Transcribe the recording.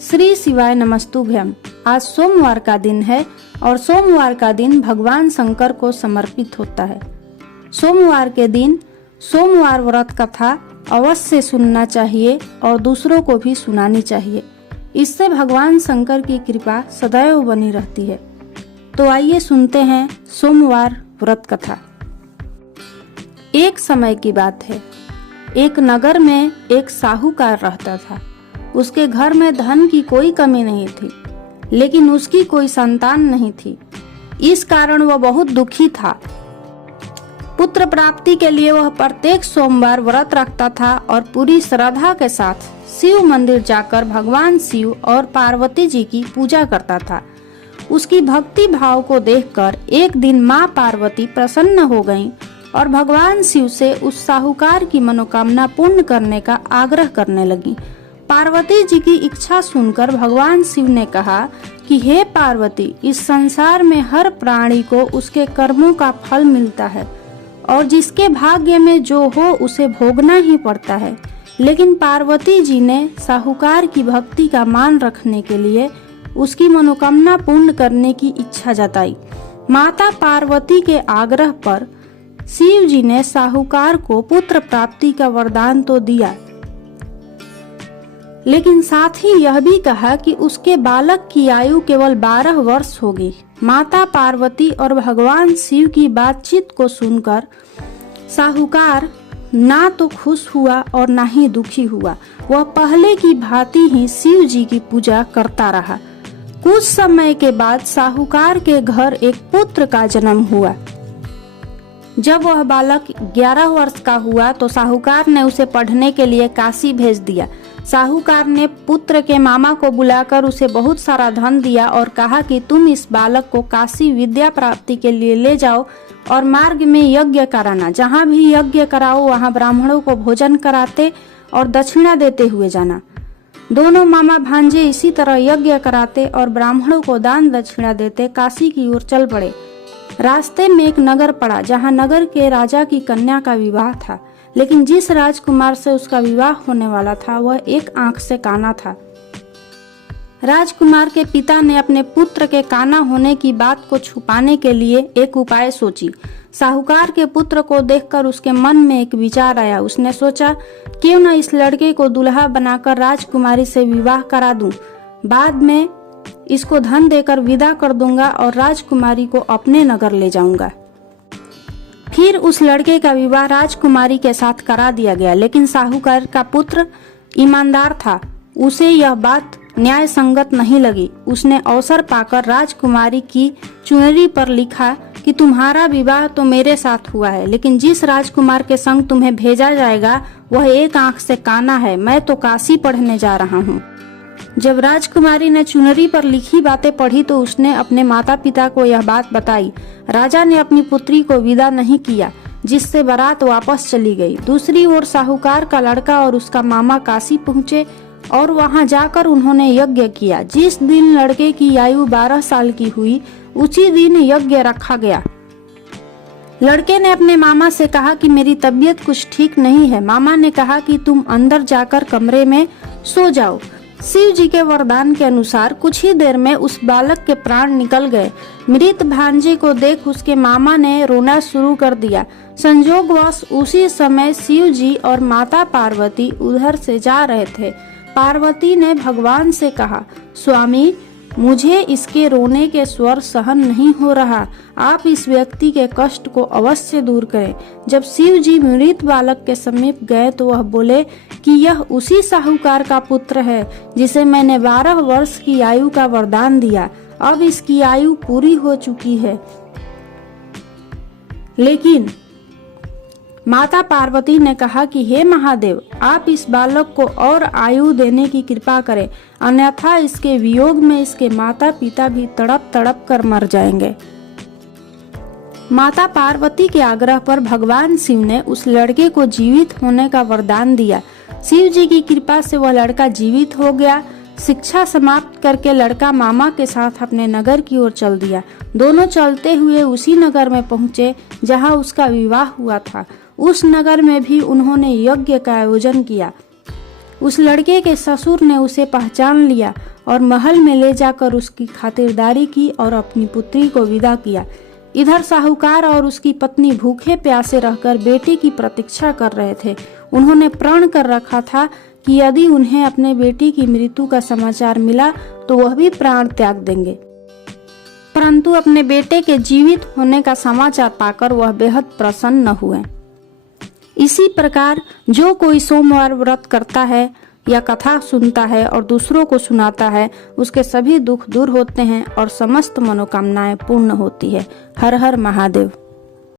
श्री शिवाय नमस्तुभ्यम। आज सोमवार का दिन है और सोमवार का दिन भगवान शंकर को समर्पित होता है। सोमवार के दिन सोमवार व्रत कथा अवश्य सुनना चाहिए और दूसरों को भी सुनानी चाहिए। इससे भगवान शंकर की कृपा सदैव बनी रहती है। तो आइए सुनते हैं सोमवार व्रत कथा। एक समय की बात है, एक नगर में एक साहूकार रहता था। उसके घर में धन की कोई कमी नहीं थी, लेकिन उसकी कोई संतान नहीं थी। इस कारण वह बहुत दुखी था। पुत्र प्राप्ति के लिए वह प्रत्येक सोमवार व्रत रखता था और पूरी श्रद्धा के साथ शिव मंदिर जाकर भगवान शिव और पार्वती जी की पूजा करता था। उसकी भक्ति भाव को देखकर एक दिन माँ पार्वती प्रसन्न हो गईं और भगवान शिव से उस साहूकार की मनोकामना पूर्ण करने का आग्रह करने लगी। पार्वती जी की इच्छा सुनकर भगवान शिव ने कहा कि हे पार्वती, इस संसार में हर प्राणी को उसके कर्मों का फल मिलता है और जिसके भाग्य में जो हो उसे भोगना ही पड़ता है। लेकिन पार्वती जी ने साहूकार की भक्ति का मान रखने के लिए उसकी मनोकामना पूर्ण करने की इच्छा जताई। माता पार्वती के आग्रह पर शिव जी ने साहूकार को पुत्र प्राप्ति का वरदान तो दिया, लेकिन साथ ही यह भी कहा कि उसके बालक की आयु केवल 12 वर्ष होगी। माता पार्वती और भगवान शिव की बातचीत को सुनकर साहूकार ना तो खुश हुआ और ना ही दुखी हुआ। वह पहले की भांति ही शिव जी की पूजा करता रहा। कुछ समय के बाद साहूकार के घर एक पुत्र का जन्म हुआ। जब वह बालक 11 वर्ष का हुआ तो साहूकार ने उसे पढ़ने के लिए काशी भेज दिया। साहूकार ने पुत्र के मामा को बुलाकर उसे बहुत सारा धन दिया और कहा कि तुम इस बालक को काशी विद्या प्राप्ति के लिए ले जाओ और मार्ग में यज्ञ कराना। जहाँ भी यज्ञ कराओ वहाँ ब्राह्मणों को भोजन कराते और दक्षिणा देते हुए जाना। दोनों मामा भांजे इसी तरह यज्ञ कराते और ब्राह्मणों को दान दक्षिणा देते काशी की ओर चल पड़े। रास्ते में एक नगर पड़ा जहाँ नगर के राजा की कन्या का विवाह था, लेकिन जिस राजकुमार से उसका विवाह होने वाला था वह एक आंख से काना था। राजकुमार के पिता ने अपने पुत्र के काना होने की बात को छुपाने के लिए एक उपाय सोची। साहूकार के पुत्र को देखकर उसके मन में एक विचार आया। उसने सोचा, क्यों न इस लड़के को दुल्हा बनाकर राजकुमारी से विवाह करा दूं। बाद में इसको धन देकर विदा कर दूंगा और राजकुमारी को अपने नगर ले जाऊंगा। फिर उस लड़के का विवाह राजकुमारी के साथ करा दिया गया, लेकिन साहूकार का पुत्र ईमानदार था। उसे यह बात न्याय संगत नहीं लगी। उसने अवसर पाकर राजकुमारी की चुनरी पर लिखा कि तुम्हारा विवाह तो मेरे साथ हुआ है, लेकिन जिस राजकुमार के संग तुम्हें भेजा जाएगा वह एक आंख से काना है। मैं तो काशी पढ़ने जा रहा हूँ। जब राजकुमारी ने चुनरी पर लिखी बातें पढ़ी तो उसने अपने माता पिता को यह बात बताई। राजा ने अपनी पुत्री को विदा नहीं किया, जिससे बारात वापस चली गई। दूसरी ओर साहूकार का लड़का और उसका मामा काशी पहुँचे और वहां जाकर उन्होंने यज्ञ किया। जिस दिन लड़के की आयु 12 साल की हुई उसी दिन यज्ञ रखा गया। लड़के ने अपने मामा से कहा कि मेरी तबीयत कुछ ठीक नहीं है। मामा ने कहा कि तुम अंदर जाकर कमरे में सो जाओ। शिव जी के वरदान के अनुसार कुछ ही देर में उस बालक के प्राण निकल गए। मृत भांजे को देख उसके मामा ने रोना शुरू कर दिया। संयोगवश उसी समय शिव जी और माता पार्वती उधर से जा रहे थे। पार्वती ने भगवान से कहा, स्वामी, मुझे इसके रोने के स्वर सहन नहीं हो रहा। आप इस व्यक्ति के कष्ट को अवश्य दूर करें। जब शिव जी मृत बालक के समीप गए तो वह बोले कि यह उसी साहूकार का पुत्र है जिसे मैंने 12 वर्ष की आयु का वरदान दिया। अब इसकी आयु पूरी हो चुकी है, लेकिन माता पार्वती ने कहा कि हे महादेव, आप इस बालक को और आयु देने की कृपा करें, अन्यथा इसके वियोग में इसके माता पिता भी तड़प तड़प कर मर जाएंगे। माता पार्वती के आग्रह पर भगवान शिव ने उस लड़के को जीवित होने का वरदान दिया। शिव जी की कृपा से वह लड़का जीवित हो गया। शिक्षा समाप्त करके लड़का मामा के साथ अपने नगर की ओर चल दिया। दोनों चलते हुए उसी नगर में पहुंचे जहां उसका विवाह हुआ था। उस नगर में भी उन्होंने यज्ञ का आयोजन किया। उस लड़के के ससुर ने उसे पहचान लिया और महल में ले जाकर उसकी खातिरदारी की और अपनी पुत्री को विदा किया। इधर साहूकार और उसकी पत्नी भूखे प्यासे रहकर बेटी की प्रतीक्षा कर रहे थे। उन्होंने प्रण कर रखा था कि यदि उन्हें अपने बेटी की मृत्यु का समाचार मिला तो वह भी प्राण त्याग देंगे, परंतु अपने बेटे के जीवित होने का समाचार पाकर वह बेहद प्रसन्न हुए। इसी प्रकार जो कोई सोमवार व्रत करता है या कथा सुनता है और दूसरों को सुनाता है, उसके सभी दुख दूर होते हैं और समस्त मनोकामनाएं पूर्ण होती है। हर हर महादेव।